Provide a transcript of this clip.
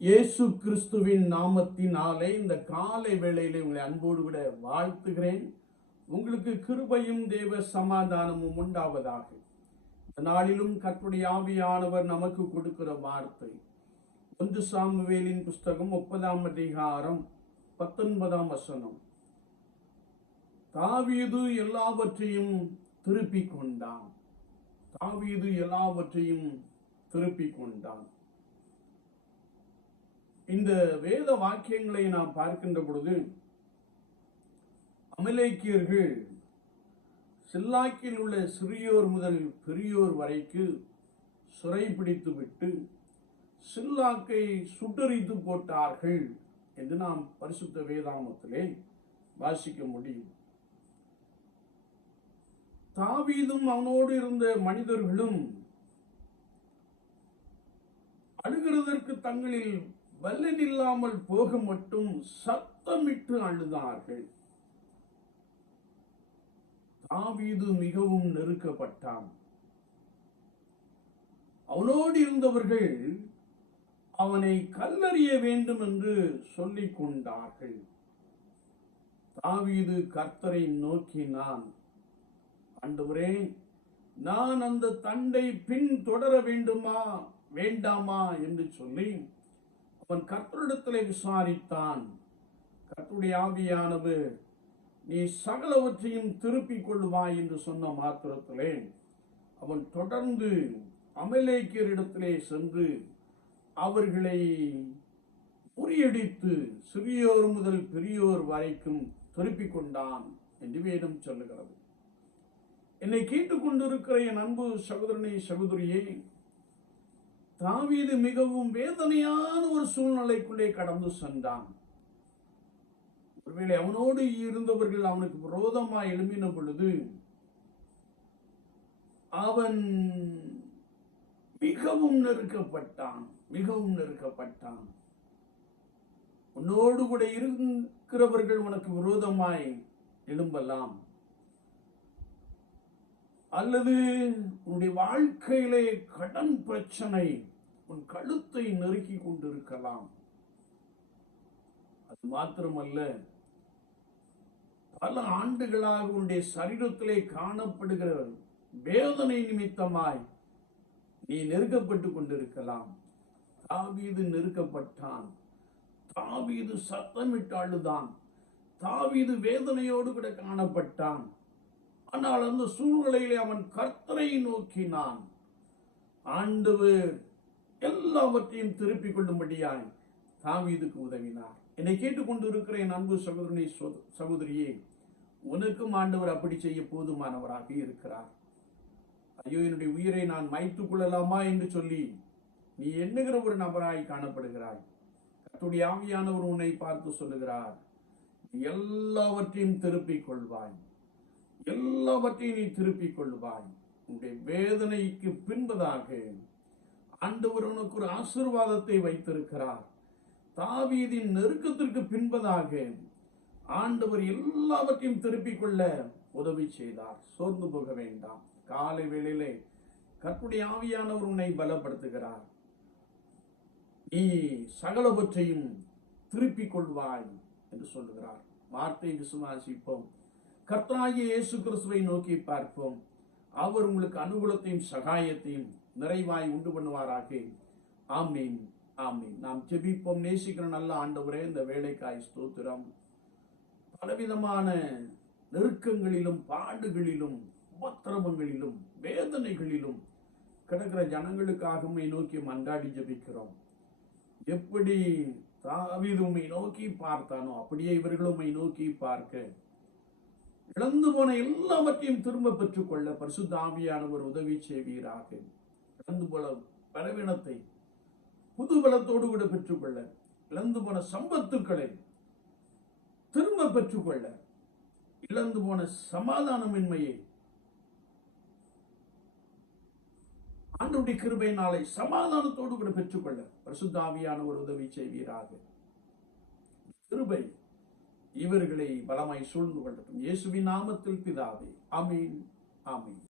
இயேசு கிறிஸ்துவின் நாமத்தினாலே இந்த காலை வேளையிலே உங்களை அன்போடு கூட வாழ்த்துகிறேன். உங்களுக்கு கிருபையும் தேவ சமாதானமும் உண்டாவதாக. இந்த நாளிலும் கர்த்தருடைய ஆவியானவர் நமக்கு கொடுக்கிற வார்த்தை 1 சாமுவேலின் புஸ்தகம் 30ஆம் அதிகாரம் 19ஆம் வசனம். தாவீது எல்லாவற்றையும் திருப்பிக் கொண்டான். தாவீது எல்லாவற்றையும் திருப்பிக் கொண்டான். இந்த வேத வாக்கியங்களை நாம் பார்க்கின்ற பொழுது, அமலேக்கியர்கள் சில்லாக்கில் உள்ள சிறியோர் முதல் பெரியோர் வரைக்கு சிறைபிடித்து விட்டு சில்லாக்கை சுட்டரித்து போட்டார்கள் என்று நாம் பரிசுத்த வேதாகமத்திலே வாசிக்க முடியும். தாவீதும் அவனோடு இருந்த மனிதர்களும் அழுகிறதற்கு தங்களில் வல்லனில்லாமல் போக மட்டும் சத்தமிட்டு அழுதார்கள். தாவீது மிகவும் நெருக்கப்பட்டான். அவனோடு இருந்தவர்கள் அவனை கல்லறிய வேண்டும் என்று சொல்லிக் கொண்டார்கள். தாவீது கர்த்தரை நோக்கினான். ஆண்டவரே, நான் அந்த தண்டை பின் தொடர வேண்டுமா வேண்டாமா என்று சொல்லி அவன் கர்த்தரிடத்திலே விசாரித்தான். கர்த்தருடைய ஆவியானவர், நீ சகலவற்றையும் திருப்பிக் கொள்வாய் என்று சொன்ன மாத்திரத்திலே அவன் தொடர்ந்து அமலேக்கியரிடத்திலே சென்று அவர்களை முறியடித்து சிறியோர் முதல் பெரியோர் வரைக்கும் திருப்பிக் கொண்டான் என்று வேதம் சொல்லுகிறது. என்னை கேட்டுக்கொண்டிருக்கிற என் அன்பு சகோதரனை சகோதரியே, தாவீது மிகவும் வேதனையான ஒரு சூழ்நிலைக்குள்ளே கடந்து சென்றான். ஒருவேளை அவனோடு இருந்தவர்கள் அவனுக்கு விரோதமாய் எழும்பின பொழுது அவன் மிகவும் நெருக்கப்பட்டான். உன்னோடு கூட இருக்கிறவர்கள் உனக்கு விரோதமாய் எழும்பலாம், அல்லது உன்னுடைய வாழ்க்கையிலே கடன் பிரச்சனை உன் கழுத்தை நெருக்கி கொண்டிருக்கலாம். அது மாத்திரமல்ல, பல ஆண்டுகளாக உன்னுடைய சரீரத்திலே காணப்படுகிற வேதனை நிமித்தமாய் நீ நெருக்கப்பட்டு கொண்டிருக்கலாம். தாவீது நெருக்கப்பட்டான். தாவீது சத்தமிட்டு அழுதான். தாவீது வேதனையோடு கூட காணப்பட்டான். ஆனால் அந்த சூழ்நிலையிலே அவன் கர்த்தரை நோக்கினான். ஆண்டவர் எல்லாவற்றையும் திருப்பிக் கொள்ளும்படியாய் தாவீதுக்கு உதவினார். என்னை கேட்டுக்கொண்டு இருக்கிற என் அன்பு சகோதரனை சகோதரியே, உனக்கும் ஆண்டவர் அப்படி செய்ய போதுமானவராக இருக்கிறார். ஐயோ, என்னுடைய உயிரை நான் மாய்த்துக் கொள்ளலாமா என்று சொல்லி நீ எண்ணுகிற ஒரு நபராய் காணப்படுகிறாய். கர்த்தருடைய ஆவியானவர் உன்னை பார்த்து சொல்லுகிறார், எல்லாவற்றையும் திருப்பிக் கொள்வாய். எல்லாவற்றையும் நீ திருப்பிக் கொள்வாய். உன்னுடைய வேதனைக்கு பின்பதாக ஆண்டவர் உனக்கு ஒரு ஆசீர்வாதத்தை வைத்திருக்கிறார். தாவீதின் நெருக்கத்திற்கு பின்பதாக ஆண்டவர் எல்லாவற்றையும் திருப்பிக் கொள்ள உதவி செய்தார். சோர்ந்து போக வேண்டாம். காலை வேளையிலே கர்த்தருடைய ஆவியானவர் உன்னை பலப்படுத்துகிறார். நீ சகலவற்றையும் திருப்பிக் கொள்வாய் என்று சொல்லுகிறார். வார்த்தை விசுவாசிப்போம். கர்த்தராகிய இயேசு கிறிஸ்துவை நோக்கி பார்ப்போம். அவர் உங்களுக்கு அனுகூலத்தையும் சகாயத்தையும் நிறைவாய் உண்டு பண்ணுவாராக. ஆமீன், ஆமீன். நாம் ஜெபிப்போம். நேசிக்கிற நல்ல ஆண்டவரே, இந்த வேலைக்காய் ஸ்தோத்திரம். பலவிதமான நெருக்கங்களிலும் பாடுகளிலும் உபத்திரவங்களிலும் வேதனைகளிலும் கிடக்கிற ஜனங்களுக்காக உம்மை நோக்கி மன்றாடி ஜெபிக்கிறோம். எப்படி தாவீது உம்மை நோக்கி பார்த்தானோ அப்படியே இவர்களும் உம்மை நோக்கி பார்க்க இழந்து போன எல்லாவற்றையும் திரும்ப பெற்றுக்கொள்ள பரிசுத்த ஆவியானவர் உதவி செய்வீராக. இழந்து போன பலவீனத்தை புது பலத்தோடு கூட பெற்றுக்கொள்ள, இழந்து போன சம்பத்துக்களை திரும்ப பெற்றுக்கொள்ள, இழந்து போன சமாதானமின்மையை ஆண்டவருடைய கிருபையினாலே சமாதானத்தோடு கூட பெற்றுக்கொள்ள பரிசுத்த ஆவியானவர் உதவி செய்வீராக. கிருபை இவர்களை பலமாய் சூழ்ந்து கொள்ளட்டும். இயேசுவின் நாமத்தில் பிதாவே, ஆமீன், ஆமீன்.